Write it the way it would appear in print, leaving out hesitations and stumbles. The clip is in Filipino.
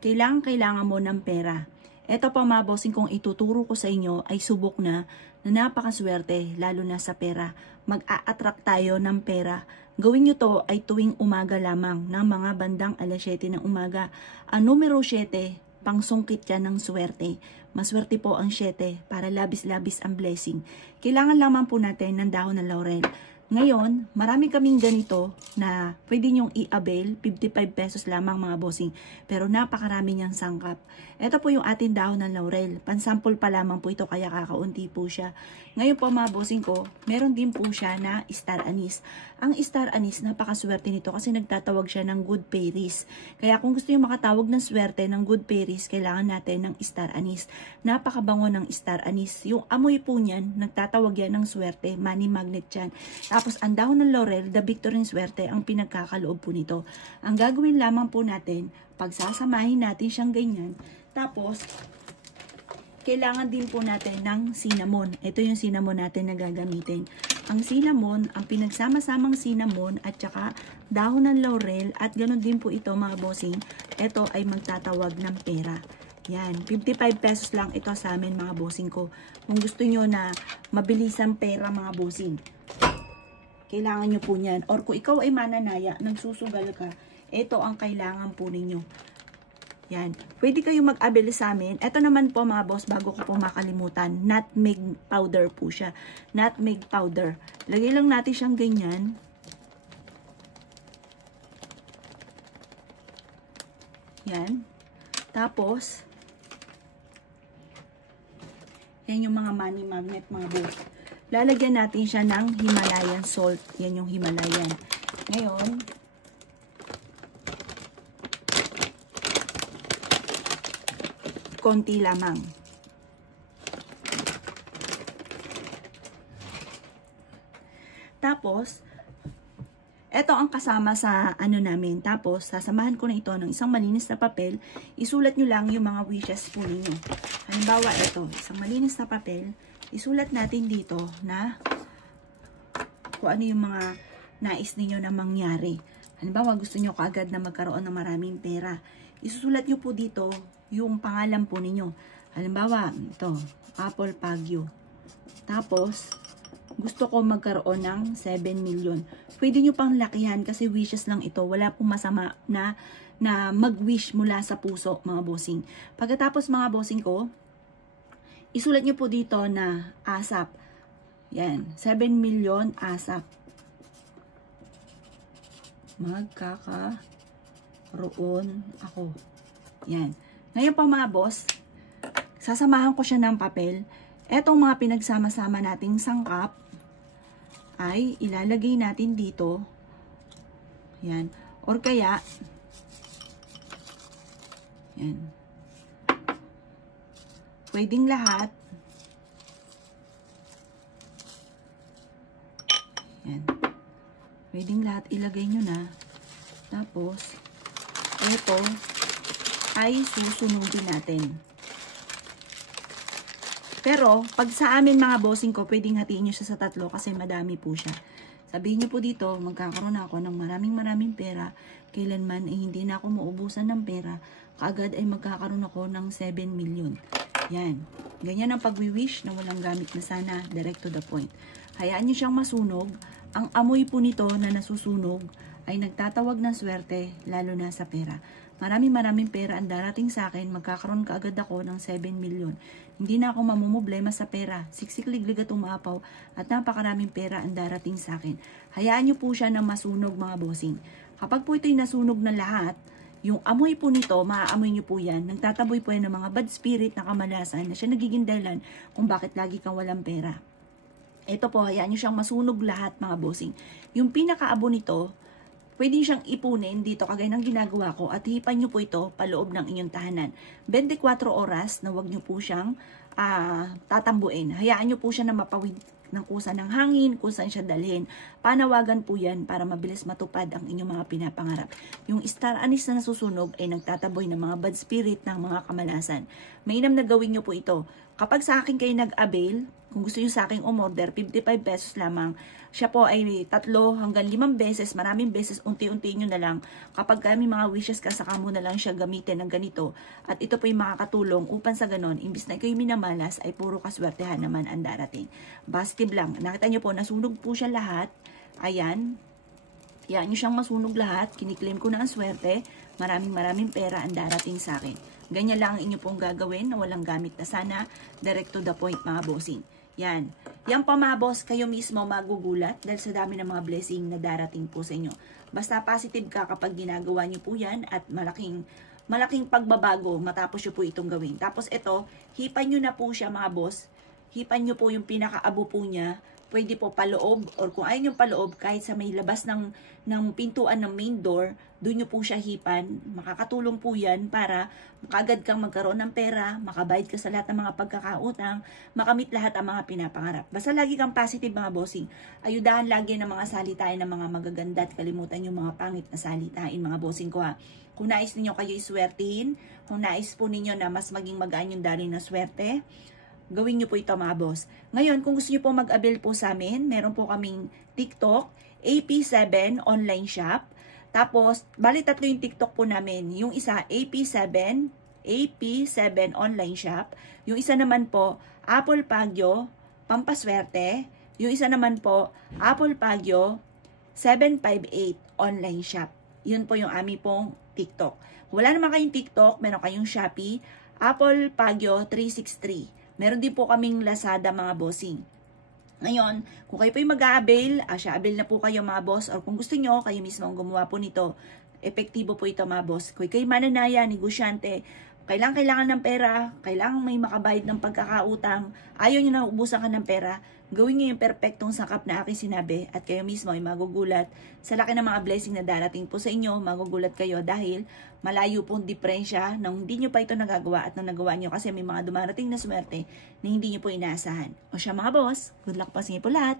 kailangan mo ng pera. Ito pa mga bossing kong ituturo ko sa inyo ay subok na napakaswerte lalo na sa pera. Mag-a-attract tayo ng pera. Gawin nyo to ay tuwing umaga lamang ng mga bandang alas 7 ng umaga. Ang numero 7, pangsungkit yan ng swerte. Maswerte po ang 7 para labis-labis ang blessing. Kailangan lamang po natin ng dahon ng laurel. Ngayon, marami kaming ganito na pwede nyong i-avail, 55 pesos lamang mga bossing. Pero napakarami niyang sangkap. Ito po yung ating dahon ng laurel. Pansample pa lamang po ito kaya kakaunti po siya. Ngayon po mga bossing ko, meron din po siya na star anise. Ang star anise, napakaswerte nito kasi nagtatawag siya ng good fairies. Kaya kung gusto nyo makatawag ng swerte ng good fairies, kailangan natin ng star anise. Napakabango ng star anise. Yung amoy po niyan, nagtatawag yan ng swerte, money magnet yan. Tapos ang dahon ng laurel, the victory swerte, ang pinagkakaloob po nito. Ang gagawin lamang po natin, pagsasamahin natin siyang ganyan. Tapos, kailangan din po natin ng cinnamon. Ito yung cinnamon natin na gagamitin. Ang cinnamon, ang pinagsama-samang cinnamon at saka dahon ng laurel at ganun din po ito mga bossing. Ito ay magtatawag ng pera. Yan, 55 pesos lang ito sa amin mga bossing ko. Kung gusto nyo na mabilisan pera mga bossing, kailangan nyo po niyan. Or kung ikaw ay mananaya, nagsusugal ka, ito ang kailangan po ninyo. Yan. Pwede kayo mag-abili sa amin. Ito naman po mga boss, bago ko po makalimutan, nutmeg powder po siya. Nutmeg powder. Lagay lang natin siyang ganyan. Yan. Tapos, yan yung mga money magnet mga boss. Lalagyan natin siya ng Himalayan salt. Yan yung Himalayan. Ngayon, konti lamang. Tapos, ito ang kasama sa ano namin. Tapos, sasamahan ko na ito ng isang malinis na papel. Isulat nyo lang yung mga wishes po ninyo. Halimbawa, ito, isang malinis na papel. Isulat natin dito na kung ano yung mga nais ninyo na mangyari. Halimbawa, gusto nyo kaagad na magkaroon ng maraming pera. Isusulat nyo po dito yung pangalan po ninyo. Halimbawa, ito, Apple Pagyo. Tapos, gusto ko magkaroon ng 7 million. Pwede nyo pang lakihan kasi wishes lang ito. Wala pong masama na mag-wish mula sa puso, mga bossing. Pagkatapos, mga bossing ko, isulat nyo po dito na ASAP. Yan, 7 million ASAP. Magkakaroon ako. Yan. Ngayon pa mga boss, sasamahan ko siya ng papel. Etong mga pinagsama-sama nating sangkap ay ilalagay natin dito. Yan. Or kaya, yan. Pwedeng lahat. Yan. Pwedeng lahat ilagay nyo na. Tapos, ito ay susunugin natin. Pero, pag sa amin mga bossing ko, pwedeng hatiin nyo siya sa 3 kasi madami po siya. Sabihin nyo po dito, magkakaroon ako ng maraming pera. Kailanman ay hindi na ako maubusan ng pera. Kaagad ay magkakaroon ako ng 7 million. Yan. Ganyan ang pag-wish na walang gamit na sana. Direct to the point. Hayaan nyo siyang masunog. Ang amoy po nito na nasusunog ay nagtatawag ng swerte, lalo na sa pera. Maraming pera ang darating sa akin, magkakaroon kaagad ako ng 7 million. Hindi na ako mamumblema sa pera, siksik-liglig at umaapaw, at napakaraming pera ang darating sa akin. Hayaan nyo po siya na masunog mga bossing. Kapag po ito'y nasunog na lahat, yung amoy po nito, maaamoy nyo po yan, nagtataboy po yan ng mga bad spirit na kamalasan na siya nagiging dahilan kung bakit lagi kang walang pera. Ito po, hayaan nyo siyang masunog lahat mga bossing. Yung pinakaabo nito, pwede siyang ipunin dito kagaya ng ginagawa ko at hipan nyo po ito paloob ng inyong tahanan. 24 oras na wag nyo po siyang tatambuin. Hayaan nyo po siya na mapawid ng kusa ng hangin, kung saan siya dalhin. Panawagan po yan para mabilis matupad ang inyong mga pinapangarap. Yung star anise na nasusunog ay nagtataboy ng mga bad spirit ng mga kamalasan. Mainam na gawin nyo po ito. Kapag sa akin kayo nag-avail, Kung gusto nyo sa aking umorder, 55 pesos lamang. Siya po ay 3 hanggang 5 beses, maraming beses, unti-unti nyo na lang. Kapag kami mga wishes ka, saka mo na lang siya gamitin ng ganito. At ito po yung makakatulong upang sa ganon, imbis na kayo minamalas, ay puro kaswertehan naman ang darating. Positive lang. Nakita nyo po, nasunog po siya lahat. Ayan. Yan nyo siyang masunog lahat. Kiniklaim ko na ang swerte. Maraming pera ang darating sa akin. Ganyan lang ang inyo pong gagawin na walang gamit na sana. Direct to the point mga bossing. Yan. Yan pa mga boss, kayo mismo magugulat dahil sa dami ng mga blessing na darating po sa inyo. Basta positive ka kapag ginagawa nyo po yan at malaking pagbabago matapos nyo po itong gawin. Tapos ito, hipan nyo na po siya mga boss. Hipan nyo po yung pinakaabo po niya. Pwede po paloob or kung ayaw nyo paloob kahit sa may labas ng pintuan ng main door, doon nyo po siya hipan. Makakatulong po yan para makagad kang magkaroon ng pera, makabayad ka sa lahat ng mga pagkakautang, makamit lahat ang mga pinapangarap. Basta lagi kang positive mga bossing. Ayudahan lagi ng mga salitain ng mga magaganda at kalimutan yung mga pangit na salitain mga bossing ko ha. Kung nais ninyo kayo iswertihin, kung nais po ninyo na mas maging magaan yung daloy na swerte, gawin nyo po ito mga boss. Ngayon, kung gusto nyo po mag-avail po sa amin, meron po kaming TikTok, AP7 online shop. Tapos, bali 3 yung TikTok po namin. Yung isa, AP7 online shop. Yung isa naman po, Apple Pagyo, Pampaswerte. Yung isa naman po, Apple Pagyo, 758 online shop. Yun po yung aming pong TikTok. Kung wala naman kayong TikTok, meron kayong Shopee, Apple Pagyo 363. Meron din po kaming Lazada mga bossing. Ngayon, kung kayo po yung mag-a-avail, avail na po kayo mga boss, or kung gusto nyo, kayo mismo ang gumawa po nito, epektibo po ito mga boss. Kung kayo mananaya, negosyante, kailangan ng pera, kailangan may makabayad ng pagkakautang, ayaw nyo na ubusan ka ng pera, gawin nyo yung perfectong sakap na aking sinabi at kayo mismo ay magugulat sa laki ng mga blessing na darating po sa inyo, magugulat kayo dahil malayo pong diferensya nang hindi nyo pa ito nagagawa at nang nagawa nyo kasi may mga dumarating na swerte na hindi nyo po inaasahan. O siya mga boss, good luck po sa inyo po lahat!